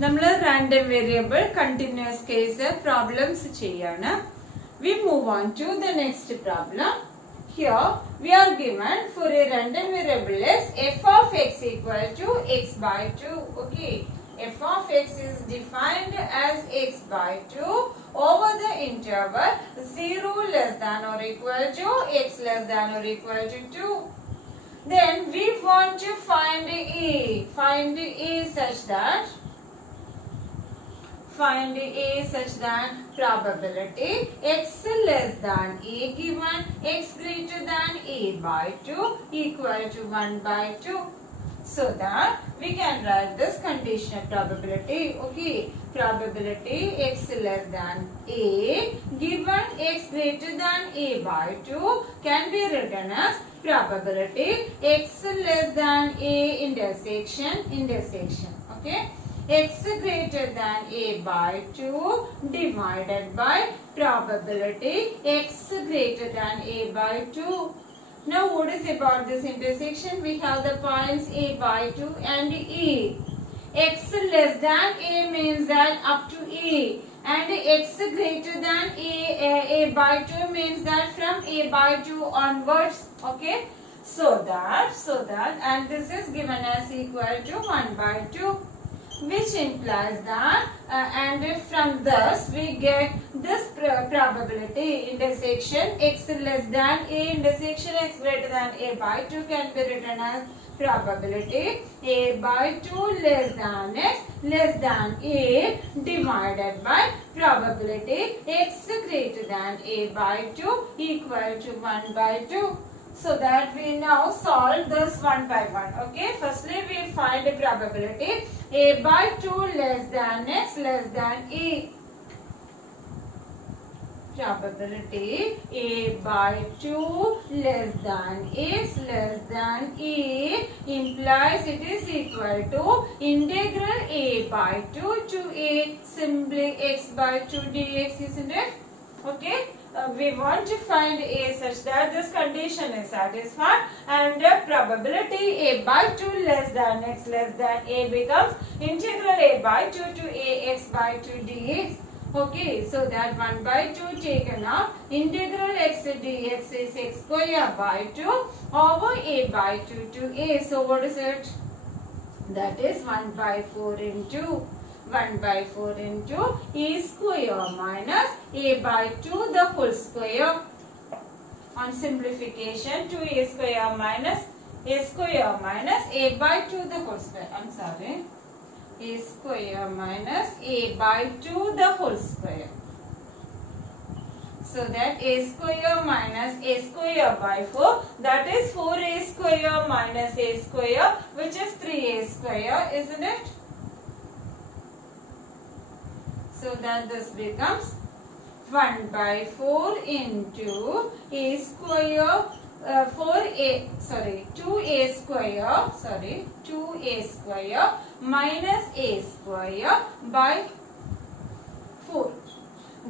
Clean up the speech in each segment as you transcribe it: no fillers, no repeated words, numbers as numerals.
നമ്മൾ random variable continuous case problems ചെയ്യാണ്. We move on to the next problem. Here we are given for a random variable is f of x equal to x by 2. Okay, f of x is defined as x by 2 over the interval 0 less than or equal to x less than or equal to 2. Then we want to find a such that probability x less than a given x greater than a by 2 equal to 1 by 2. So that we can write this conditional probability. Okay, probability x less than a given x greater than a by 2 can be written as probability x less than a intersection. Okay, x greater than a by 2 divided by probability x greater than a by 2. Now what is about this intersection? We have the points a by 2 and e. X less than a means that up to e, and x greater than a by 2 means that from a by 2 onwards. Okay, so that and this is given as equal to 1 by 2, which implies that and from this we get this probability intersection x less than a intersection x greater than a by 2 can be written as probability a by 2 less than x less than a divided by probability x greater than a by 2 equal to 1 by 2. So that we now solve this one by one. Okay, firstly we find the probability a by 2 less than x less than e. Probability a by 2 less than x less than e implies it is equal to integral a by 2 to a simply x by 2 dx, isn't it? Okay, we want to find a such that this condition is satisfied and probability a by 2 less than x less than a becomes integral a by 2 to a x by 2 dx. Okay, so that 1 by 2 taken out, integral x dx is x square by 2 over a by 2 to a. So what is it? That is 1 by 4 into a square minus a by 2 the whole square. On simplification, 2a square minus a by 2 the whole square. I'm sorry. A square minus a by 2 the whole square. So that a square minus a square by 4, that is 4a square minus a square, which is 3a square, isn't it? So that this becomes 1 by 4 into a square 2a square minus a square by 4,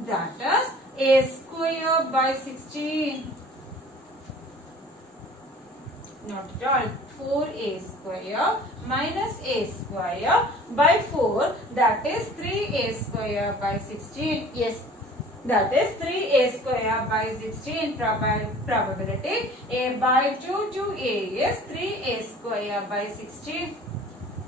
that is a square by 16, not at all, 4a square minus a square by 4, that is 3a square by 16. Yes, that is 3a square by 16. Probability a by 2 to a is 3a square by 16.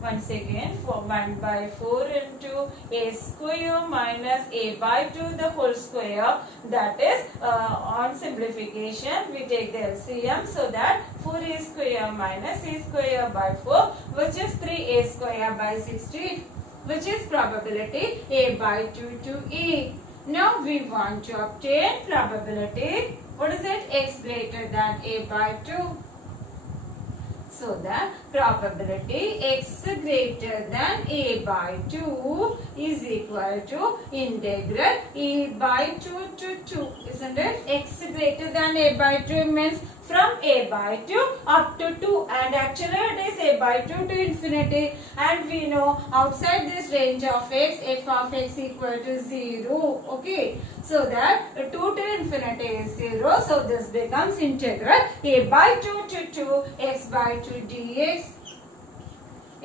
Once again, for 1 by 4 into a square minus a by 2 the whole square, that is on simplification we take the LCM, so that 4a square minus a square by 4, which is 3a square by 16, which is probability a by 2 to e. Now we want to obtain probability, what is it? X greater than a by 2. So that probability x greater than a by 2 is equal to integral a by 2 to 2, isn't it? X greater than a by 2 means from a by 2 up to 2, and actually it is a by 2 to infinity, and we know outside this range of x, f of x equal to 0. Okay, so that 2 to infinity is 0, so this becomes integral a by 2 to 2 x by 2 dx.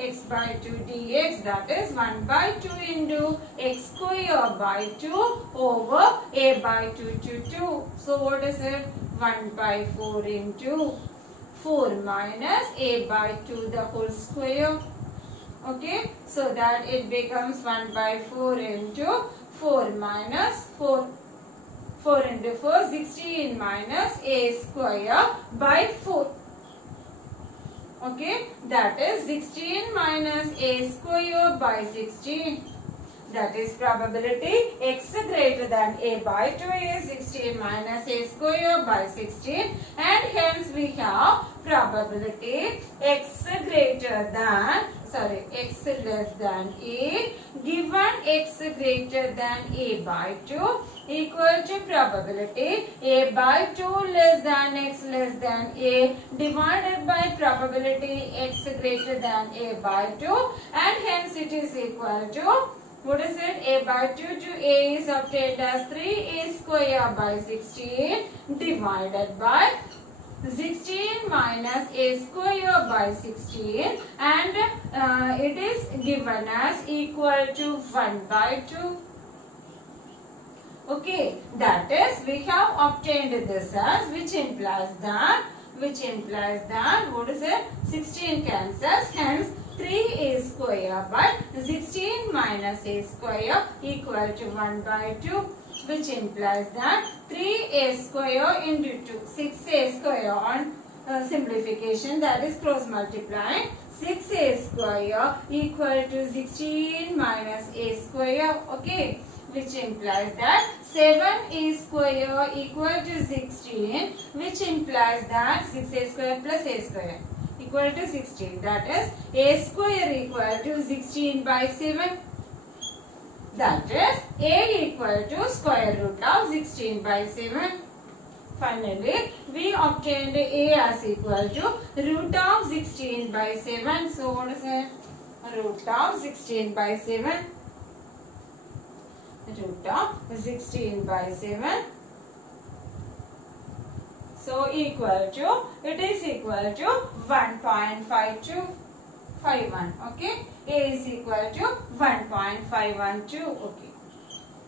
x by 2 dx, that is 1 by 2 into x square by 2 over a by 2 to 2. So what is it? 1 by 4 into 4 minus a by 2 the whole square. Okay, so that it becomes 1 by 4 into 4 minus 4. 4 into 4, 16 minus a square by 4. Okay, that is 16 minus a square by 16. That is probability x greater than a by 2 is 16 minus a square by 16, and hence we have probability x less than a given x greater than a by 2 equal to probability a by 2 less than x less than a divided by probability x greater than a by 2, and hence it is equal to, what is it? A by 2 to a is obtained as 3a square by 16 divided by 16 minus a square by 16, and it is given as equal to 1 by 2. Okay, that is we have obtained this as, which implies that what is it? 16 cancels, hence 3a square by 16 minus a square equal to 1 by 2, which implies that 3a square into 2, 6a square on simplification, that is cross multiplying, 6a square equal to 16 minus a square. Okay, which implies that 7a square equal to 16, which implies that 6a square plus a square equal to 16, that is a square equal to 16 by 7, that is a equal to square root of 16 by 7. Finally, we obtained a as equal to root of 16 by 7. So what is it? Root of 16 by 7. Root of 16 by 7. So equal to, it is equal to 1.5251. Okay, a is equal to 1.512. Okay,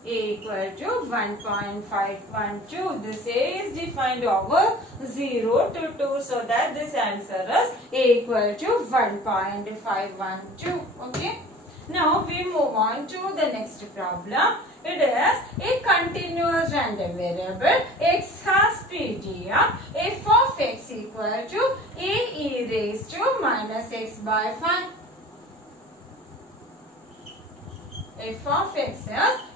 a equal to 1.512. This a is defined over 0 to 2, so that this answer is a equal to 1.512. Okay. Now we move on to the next problem. It is a continuous random variable x has PDF f of x equal to a e raised to minus x by 5. F of x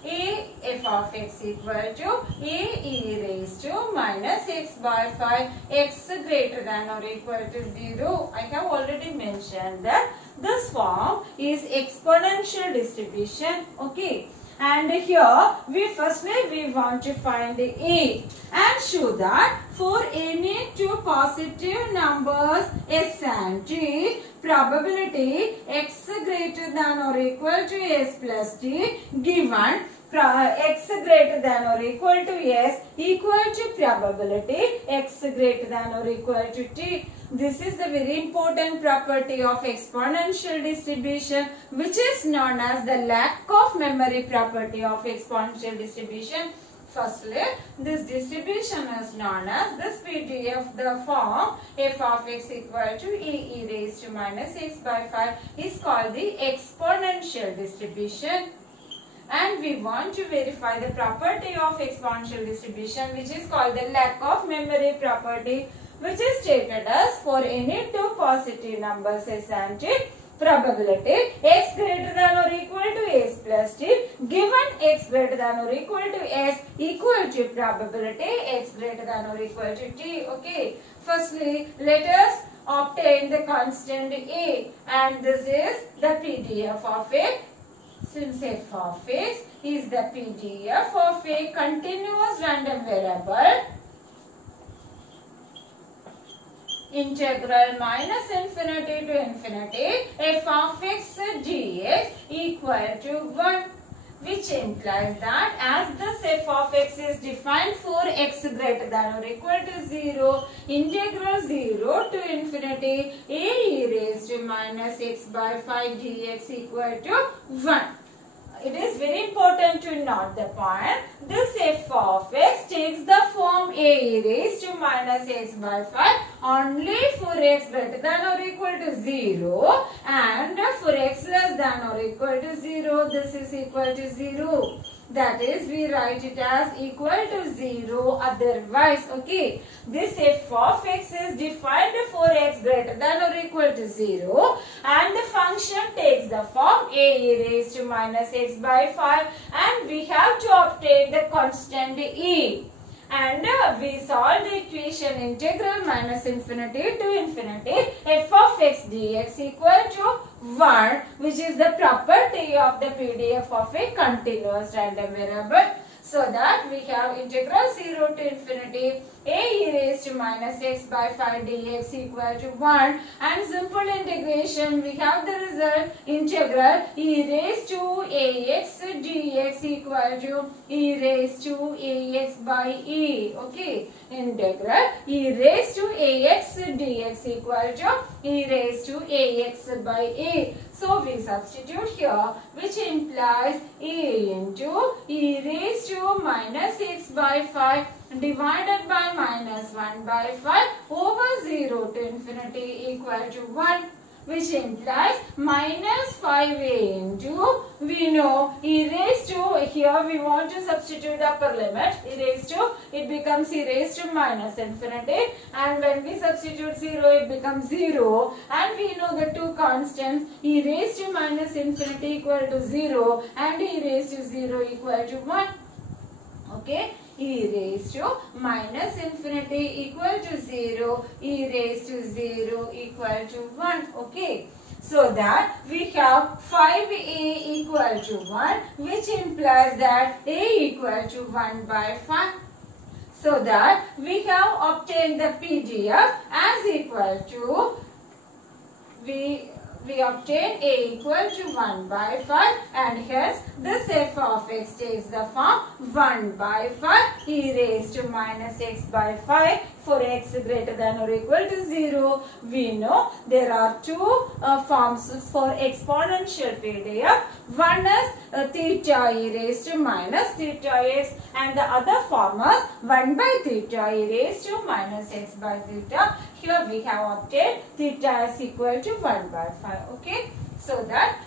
is f of x equal to a e raised to minus x by 5, x greater than or equal to 0. I have already mentioned that this form is exponential distribution. Okay. And here we want to find a and show that for any two positive numbers s and t, probability x greater than or equal to s plus t given x greater than or equal to s equal to probability x greater than or equal to t. This is the very important property of exponential distribution, which is known as the lack of memory property of exponential distribution. Firstly, this distribution is known as this PDF, the form f of x equal to e raised to minus x by 5 is called the exponential distribution. And we want to verify the property of exponential distribution, which is called the lack of memory property, which is stated as for any two positive numbers s and t, probability x greater than or equal to s plus t given x greater than or equal to s equal to probability x greater than or equal to t. Okay. Firstly, let us obtain the constant a, and this is the PDF of it. Since f of x is the PDF of a continuous random variable, integral minus infinity to infinity f of x dx equal to 1, which implies that as this f of x is defined for x greater than or equal to 0, integral 0 to infinity a e raised to minus x by 5 dx equal to 1. It is very important to note the point. This f of x takes the form a raised to minus x by 5 only for x greater than or equal to 0, and for x less than or equal to 0, this is equal to 0. That is, we write it as equal to 0 otherwise. Okay. This f of x is defined for x greater than or equal to 0, and the function takes the form a raised to minus x by 5, and we have to obtain the constant e. And we solve the equation integral minus infinity to infinity f of x dx equal to 1, which is the property of the PDF of a continuous random variable. So that we have integral 0 to infinity a e raised to minus x by 5 dx equal to 1, and simple integration we have the result integral e raised to ax dx equal to e raised to ax by e. Okay, integral e raised to ax dx equal to e raised to ax by a. So we substitute here, which implies a into e raised to minus x by 5 divided by minus 1 by 5 over 0 to infinity equal to 1, which implies minus 5a into, we know e raised to, here we want to substitute the upper limit, e raised to, it becomes e raised to minus infinity, and when we substitute 0, it becomes 0, and we know the two constants, e raised to minus infinity equal to 0 and e raised to 0 equal to 1. Okay, e raised to minus infinity equal to 0, e raised to 0 equal to 1. Okay, so that we have 5a equal to 1, which implies that a equal to 1 by 5. So that we have obtained the PDF as equal to, we obtain a equal to 1 by 5, and hence this f of x takes the form 1 by 5 e raised to minus x by 5 for x greater than or equal to 0. We know there are two forms for exponential PDF. One is theta e raised to minus theta x, and the other form is 1 by theta e raised to minus x by theta. Here we have obtained theta is equal to 1 by 5. Okay, so that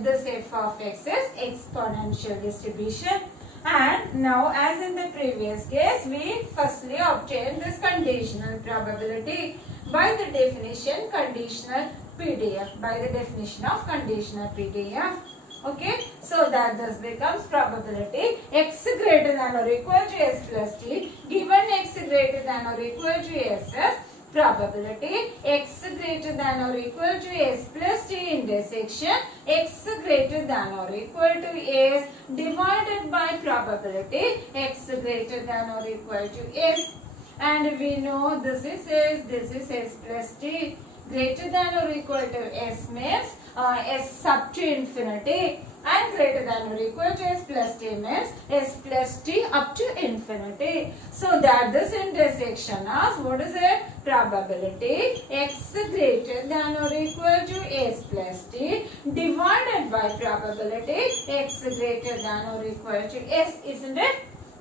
this f of x is exponential distribution. And now, as in the previous case, we firstly obtain this conditional probability by the definition conditional PDF, by the definition of conditional PDF. Okay, so that this becomes probability x greater than or equal to s plus t given x greater than or equal to ss, probability x greater than or equal to s plus t intersection x greater than or equal to s divided by probability x greater than or equal to s. And we know this is s plus t. Greater than or equal to s means s up to infinity, and greater than or equal to s plus t means s plus t up to infinity. So that this intersection is, what is it? Probability x greater than or equal to s plus t divided by probability x greater than or equal to s, isn't it?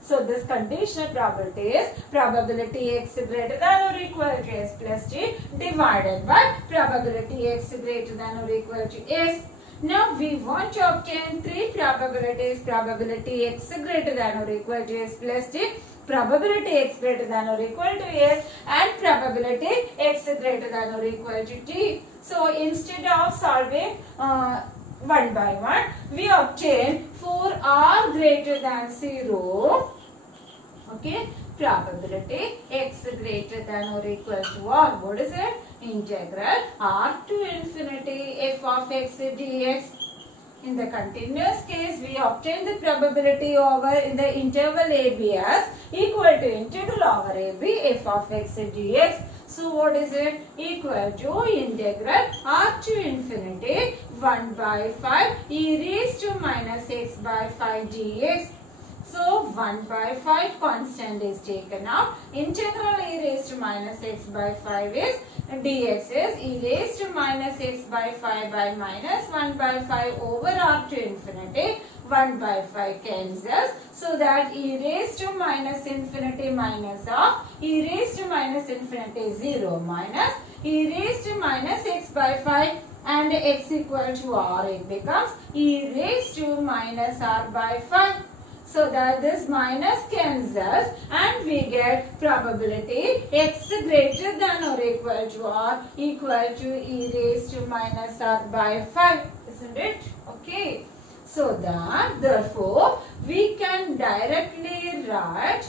So this conditional probability is probability x greater than or equal to s plus t divided by probability x greater than or equal to s. Now we want to obtain three probabilities: probability x greater than or equal to s plus t, probability x greater than or equal to s, and probability x greater than or equal to t. So instead of solving one by one, we obtain for r greater than 0, okay, probability x greater than or equal to r. What is it? Integral r to infinity f of x dx. In the continuous case, we obtain the probability over in the interval AB as equal to integral over AB f of x dx. So what is it? Equal to integral r to infinity 1 by 5 e raised to minus x by 5 dx. So 1 by 5 constant is taken out. Integral e raised to minus x by 5 is dx is e raised to minus x by 5 by minus 1 by 5 over r to infinity. 1 by 5 cancels. So that e raised to minus infinity minus of e raised to minus infinity 0 minus e raised to minus x by 5 and x equal to r. It becomes e raised to minus r by 5. So that this minus cancels and we get probability x greater than or equal to r equal to e raised to minus r by 5. Isn't it? Okay. So that therefore we can directly write,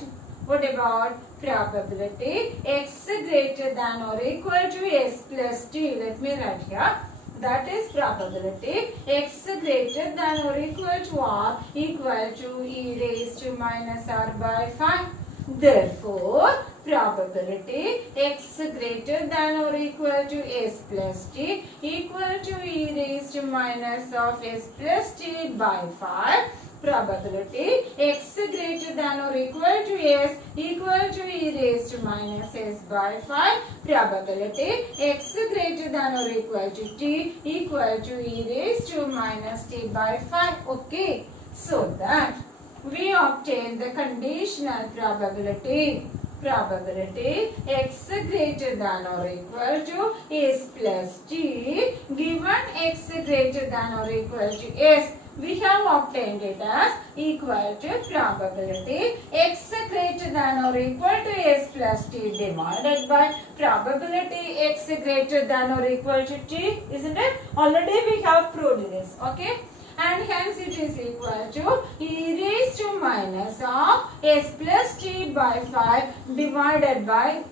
what about probability x greater than or equal to s plus t. Let me write here. That is probability x greater than or equal to r equal to e raised to minus r by 5. Therefore, probability x greater than or equal to s plus t equal to e raised to minus of s plus t by 5. Probability x greater than or equal to s equal to e raised to minus s by 5. Probability x greater than or equal to t equal to e raised to minus t by 5. Okay. So that we obtain the conditional probability. Probability x greater than or equal to s plus t given x greater than or equal to s. We have obtained it as equal to probability x greater than or equal to s plus t divided by probability x greater than or equal to t. Isn't it? Already we have proved this. Okay. And hence it is equal to e raised to minus of s plus t by 5 divided by,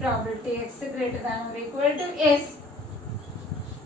probability x greater than or equal to s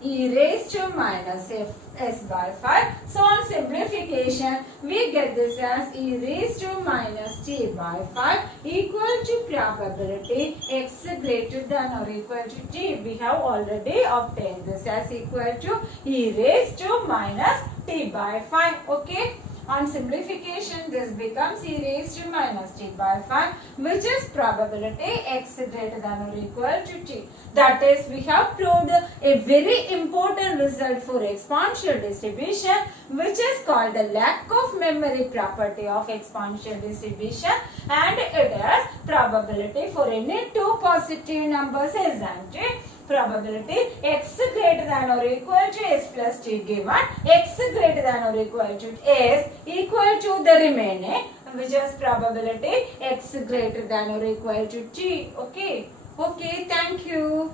e raised to minus s by 5. So on simplification, we get this as e raised to minus t by 5 equal to probability x greater than or equal to t. We have already obtained this as equal to e raised to minus t by 5. Okay. On simplification, this becomes e raised to minus t by 5, which is probability x greater than or equal to t. That is, we have proved a very important result for exponential distribution, which is called the lack of memory property of exponential distribution, and it is probability for any two positive numbers, isn't it? Probability x greater than or equal to s plus t given x greater than or equal to s equal to the remaining, which is probability x greater than or equal to t. Okay. Okay, thank you.